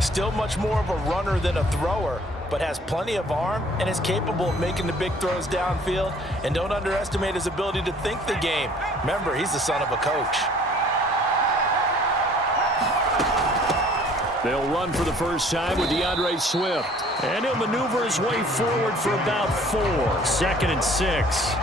Still much more of a runner than a thrower, but has plenty of arm and is capable of making the big throws downfield. And don't underestimate his ability to think the game. Remember, he's the son of a coach. They'll run for the first time with DeAndre Swift. And he'll maneuver his way forward for about 4. 2nd and 6.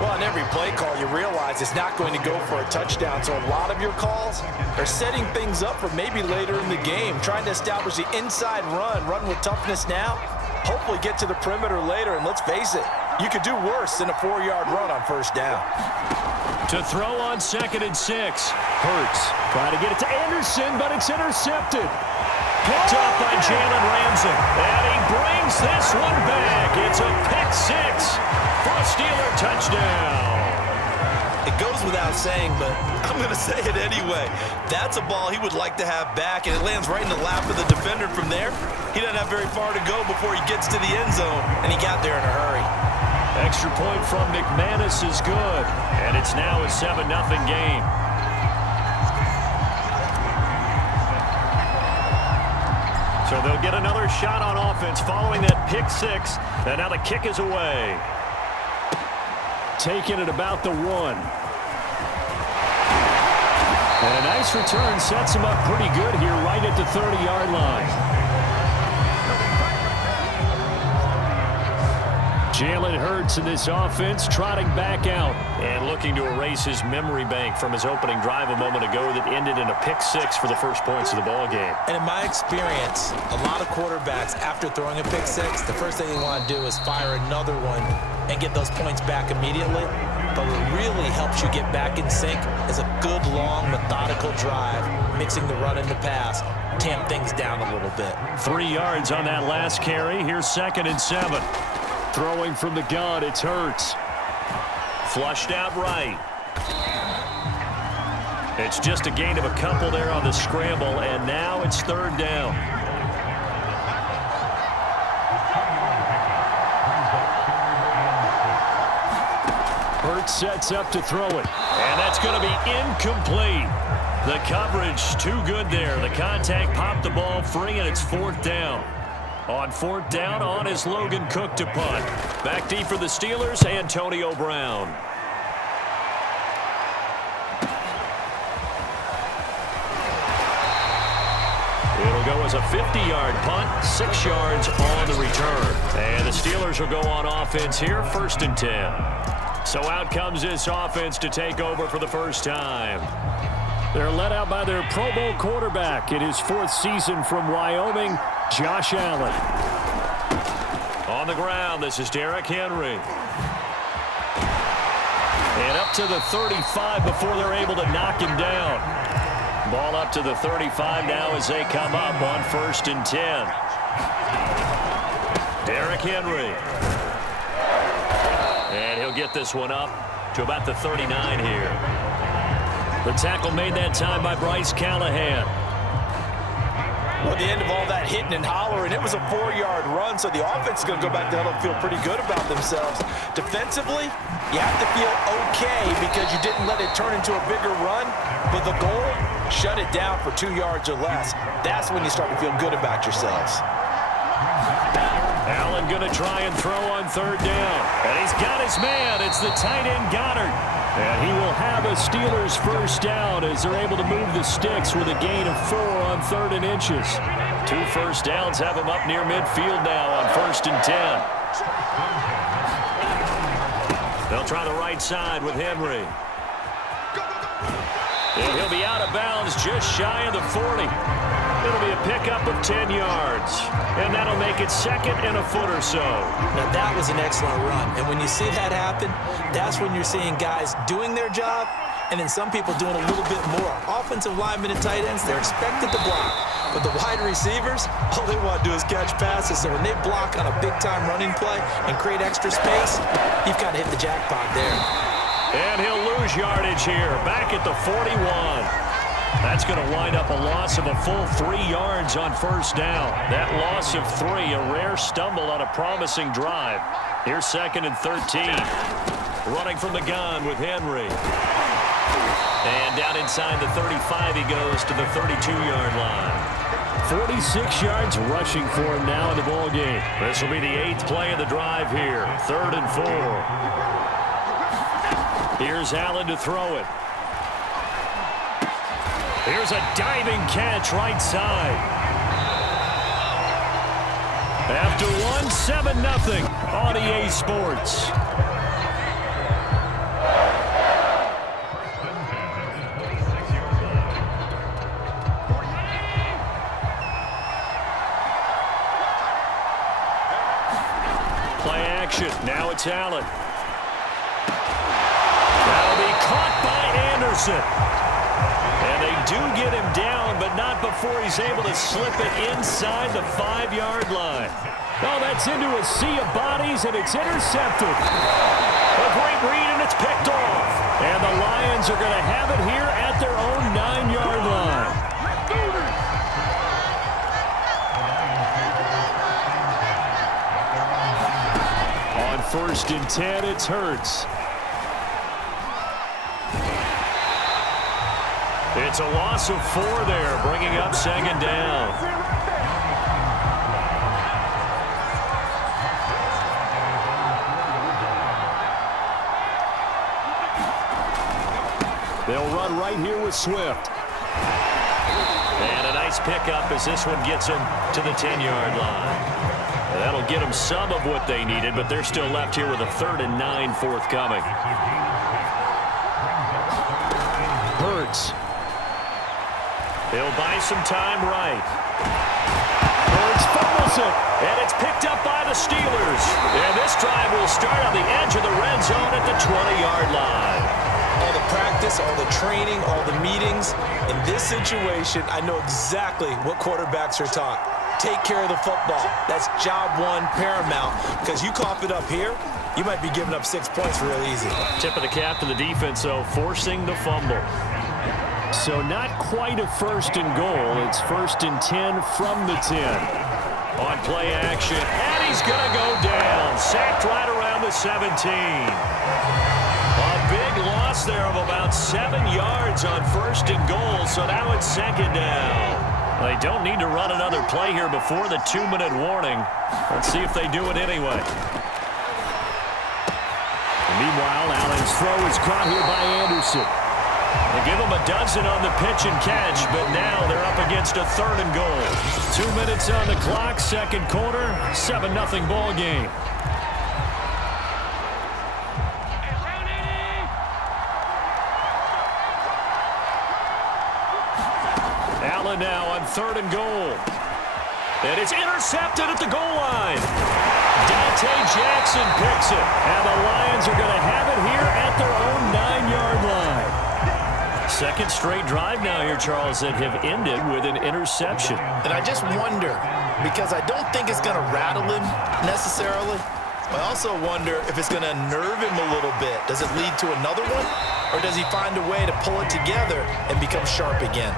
Well, on every play call, you realize it's not going to go for a touchdown. So a lot of your calls are setting things up for maybe later in the game, trying to establish the inside run with toughness now, hopefully get to the perimeter later. And let's face it, you could do worse than a 4-yard run on first down. To throw on 2nd and 6. Hurts trying to get it to Anderson, but it's intercepted. Picked off by Jalen Ramsey. And he brings this one back. It's a pick 6 for a Steeler touchdown. It goes without saying, but I'm going to say it anyway. That's a ball he would like to have back, and it lands right in the lap of the defender from there. He doesn't have very far to go before he gets to the end zone, and he got there in a hurry. Extra point from McManus is good, and it's now a 7-0 game. So they'll get another shot on offense following that pick 6, and now the kick is away. Taking it about the 1. And a nice return sets him up pretty good here right at the 30-yard line. Jalen Hurts in this offense trotting back out and looking to erase his memory bank from his opening drive a moment ago that ended in a pick 6 for the first points of the ball game. And in my experience, a lot of quarterbacks, after throwing a pick 6, the first thing they want to do is fire another one and get those points back immediately. But what really helps you get back in sync is a good, long, methodical drive, mixing the run and the pass, tamp things down a little bit. 3 yards on that last carry. Here's 2nd and 7. Throwing from the gun, it's Hurts. Flushed out right. It's just a gain of a couple there on the scramble, and now it's 3rd down. Hurts sets up to throw it, and that's going to be incomplete. The coverage too good there. The contact popped the ball free, and it's 4th down. On 4th down, on is Logan Cook to punt. Back deep for the Steelers, Antonio Brown. It'll go as a 50-yard punt, 6 yards on the return. And the Steelers will go on offense here, 1st and 10. So out comes this offense to take over for the first time. They're led out by their Pro Bowl quarterback in his 4th season from Wyoming, Josh Allen. On the ground, this is Derrick Henry. And up to the 35 before they're able to knock him down. Ball up to the 35 now as they come up on 1st and 10. Derrick Henry. And he'll get this one up to about the 39 here. The tackle made that time by Bryce Callahan. Well, at the end of all that hitting and hollering, it was a 4-yard run, so the offense is going to go back to huddle and feel pretty good about themselves. Defensively, you have to feel okay because you didn't let it turn into a bigger run, but the goal, shut it down for 2 yards or less. That's when you start to feel good about yourselves. Allen going to try and throw on 3rd down. And he's got his man. It's the tight end Goddard. And he will have a Steelers first down as they're able to move the sticks with a gain of 4 on 3rd and inches. 2 first downs have him up near midfield now on 1st and 10. They'll try the right side with Henry. And he'll be out of bounds just shy of the 40. It'll be a pickup of 10 yards. And that'll make it 2nd and a foot or so. Now, that was an excellent run. And when you see that happen, that's when you're seeing guys doing their job and then some people doing a little bit more. Offensive linemen and tight ends, they're expected to block. But the wide receivers, all they want to do is catch passes. So when they block on a big-time running play and create extra space, you've got to hit the jackpot there. And he'll lose yardage here, back at the 41. That's going to wind up a loss of a full 3 yards on 1st down. That loss of 3, a rare stumble on a promising drive. Here's 2nd and 13. Running from the gun with Henry. And down inside the 35 he goes to the 32-yard line. 46 yards rushing for him now in the ball game. This will be the 8th play of the drive here. 3rd and 4. Here's Allen to throw it. Here's a diving catch right side. After one, 7-0 on EA Sports. Play action. Now it's Allen. That'll be caught by Anderson. And they do get him down, but not before he's able to slip it inside the 5-yard line. Oh, that's into a sea of bodies, and it's intercepted. A great read, and it's picked off. And the Lions are going to have it here at their own 9-yard line. On 1st and 10, it's Hurts. It's a loss of 4 there, bringing up 2nd down. They'll run right here with Swift. And a nice pickup as this one gets him to the 10-yard line. That'll get them some of what they needed, but they're still left here with a 3rd and 9 forthcoming. Hurts. He'll buy some time right. Hurts fumbles it, and it's picked up by the Steelers. And this drive will start on the edge of the red zone at the 20-yard line. All the practice, all the training, all the meetings. In this situation, I know exactly what quarterbacks are taught. Take care of the football. That's job one, paramount. Because you cough it up here, you might be giving up 6 points real easy. Tip of the cap to the defense, though, forcing the fumble. So not quite a 1st and goal. It's 1st and 10 from the 10. On play action, and he's going to go down. Sacked right around the 17. A big loss there of about 7 yards on 1st and goal, so now it's 2nd down. They don't need to run another play here before the 2-minute warning. Let's see if they do it anyway. Meanwhile, Allen's throw is caught here by Anderson. They give him a dozen on the pitch and catch, but now they're up against a 3rd and goal. 2 minutes on the clock, 2nd quarter, 7-0 ball game. Allen now on 3rd and goal. And it's intercepted at the goal line. Dante Jackson picks it. And the Lions are going to have it here at their own 9-yard line. 2nd straight drive now here, Charles, that have ended with an interception. And I just wonder, because I don't think it's going to rattle him necessarily. I also wonder if it's going to nerve him a little bit. Does it lead to another one? Or does he find a way to pull it together and become sharp again?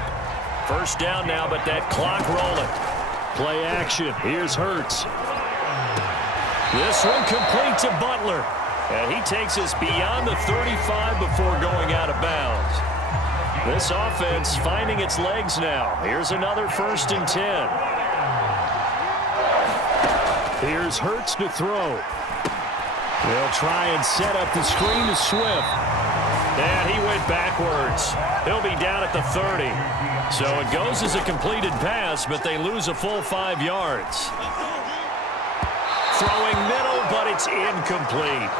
1st down now, but that clock rolling. Play action. Here's Hurts. This one complete to Butler. And he takes us beyond the 35 before going out of bounds. This offense finding its legs now. Here's another 1st and 10. Here's Hurts to throw. They'll try and set up the screen to Swift. And he went backwards. He'll be down at the 30. So it goes as a completed pass, but they lose a full 5 yards. Throwing middle, but it's incomplete.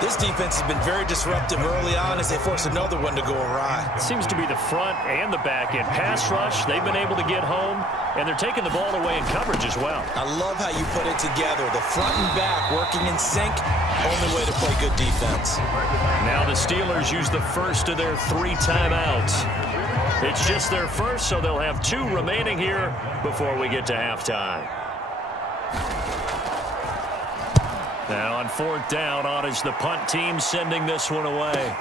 This defense has been very disruptive early on as they force another one to go awry. It seems to be the front and the back end. Pass rush, they've been able to get home, and they're taking the ball away in coverage as well. I love how you put it together. The front and back working in sync, only way to play good defense. Now the Steelers use the first of their 3 timeouts. It's just their first, so they'll have 2 remaining here before we get to halftime. Now on 4th down, on is the punt team sending this one away.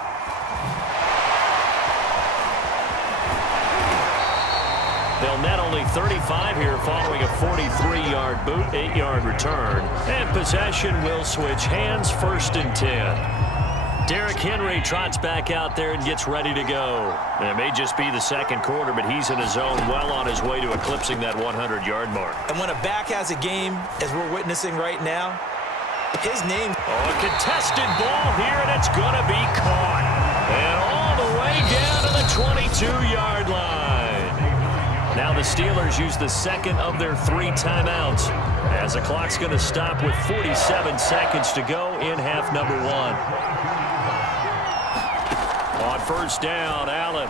They'll net only 35 here following a 43-yard boot, 8-yard return. And possession will switch hands, 1st and 10. Derrick Henry trots back out there and gets ready to go. And it may just be the second quarter, but he's in his zone, well on his way to eclipsing that 100-yard mark. And when a back has a game, as we're witnessing right now, his name... Oh, a contested ball here, and it's going to be caught. And all the way down to the 22-yard line. Now the Steelers use the second of their 3 timeouts, as the clock's going to stop with 47 seconds to go in half number 1. On first down, Allen.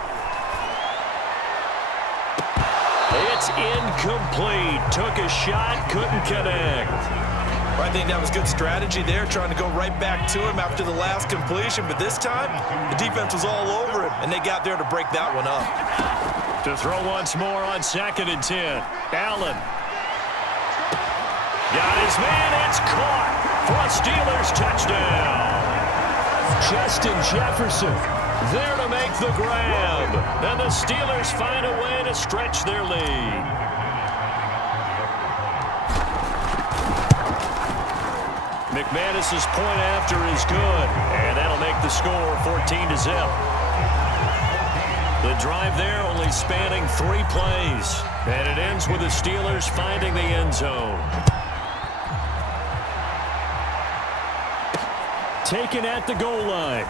It's incomplete. Took a shot, couldn't connect. I think that was good strategy there, trying to go right back to him after the last completion. But this time, the defense was all over him, and they got there to break that one up. To throw once more on 2nd and 10. Allen. Got his man. It's caught for a Steelers touchdown. Justin Jefferson there to make the grab. And the Steelers find a way to stretch their lead. McManus's point after is good. And that'll make the score 14-0. The drive there only spanning 3 plays. And it ends with the Steelers finding the end zone. Taken at the goal line.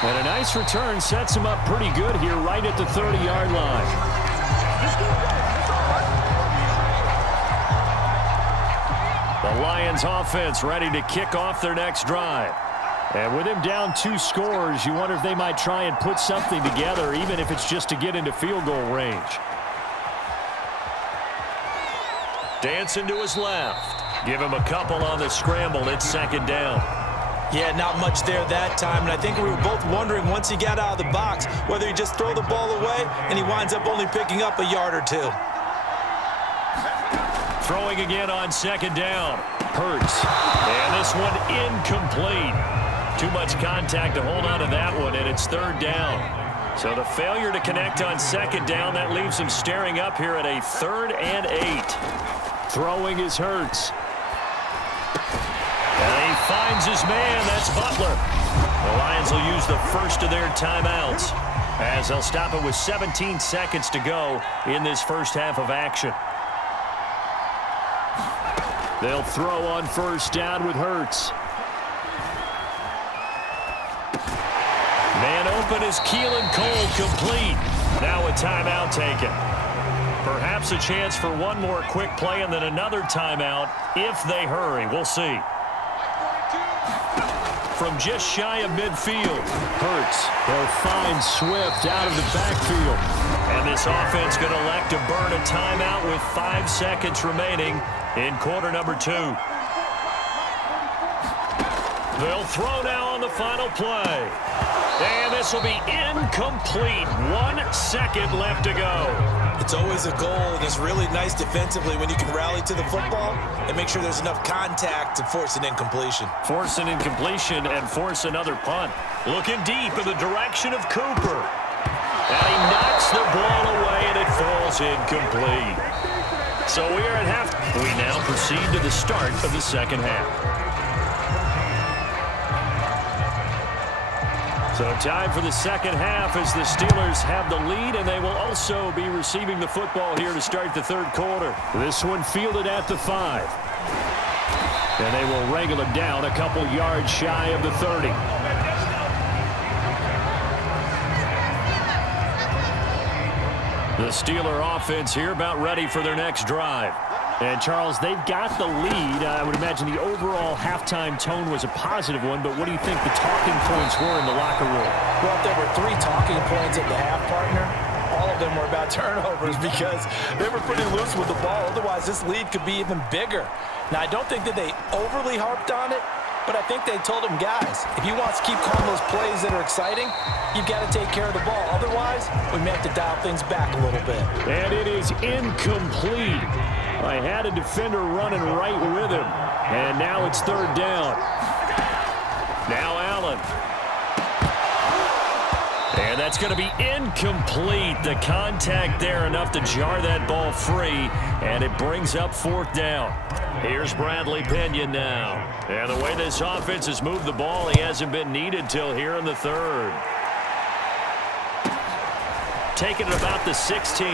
And a nice return sets him up pretty good here right at the 30-yard line. The Lions offense ready to kick off their next drive. And with him down 2 scores, you wonder if they might try and put something together, even if it's just to get into field goal range. Dancing to his left. Give him a couple on the scramble. It's 2nd down. Yeah, not much there that time, and I think we were both wondering once he got out of the box whether he just throw the ball away and he winds up only picking up a yard or 2. Throwing again on 2nd down. Hurts. And this one incomplete. Too much contact to hold on to that one, and it's 3rd down. So the failure to connect on 2nd down, that leaves him staring up here at a 3rd and 8. Throwing is Hurts. And he finds his man. That's Butler. The Lions will use the first of their timeouts, as they'll stop it with 17 seconds to go in this first half of action. They'll throw on first down with Hurts. Man open is Keelan Cole, complete. Now a timeout taken. Perhaps a chance for one more quick play and then another timeout if they hurry. We'll see. From just shy of midfield, Hurts. They'll find Swift out of the backfield. And this offense going to elect to burn a timeout with 5 seconds remaining in quarter number 2. They'll throw now on the final play. And this will be incomplete. 1 second left to go. It's always a goal, and it's really nice defensively when you can rally to the football and make sure there's enough contact to force an incompletion. Force an incompletion and force another punt. Looking deep in the direction of Cooper. And he knocks the ball away, and it falls incomplete. So we are at half. We now proceed to the start of the second half. So time for the second half as the Steelers have the lead, and they will also be receiving the football here to start the third quarter. This one fielded at the 5. And they will wrangle it down a couple yards shy of the 30. The Steeler offense here about ready for their next drive. And, Charles, they've got the lead. I would imagine the overall halftime tone was a positive one, but what do you think the talking points were in the locker room? Well, if there were 3 talking points at the half, partner, all of them were about turnovers because they were pretty loose with the ball. Otherwise, this lead could be even bigger. Now, I don't think that they overly harped on it, but I think they told them, guys, if you want to keep calling those plays that are exciting, you've got to take care of the ball. Otherwise, we may have to dial things back a little bit. And it is incomplete. I had a defender running right with him. And now it's 3rd down. Now Allen. And that's going to be incomplete. The contact there enough to jar that ball free, and it brings up 4th down. Here's Bradley Pinion now. And the way this offense has moved the ball, he hasn't been needed till here in the 3rd. Taking it about the 16.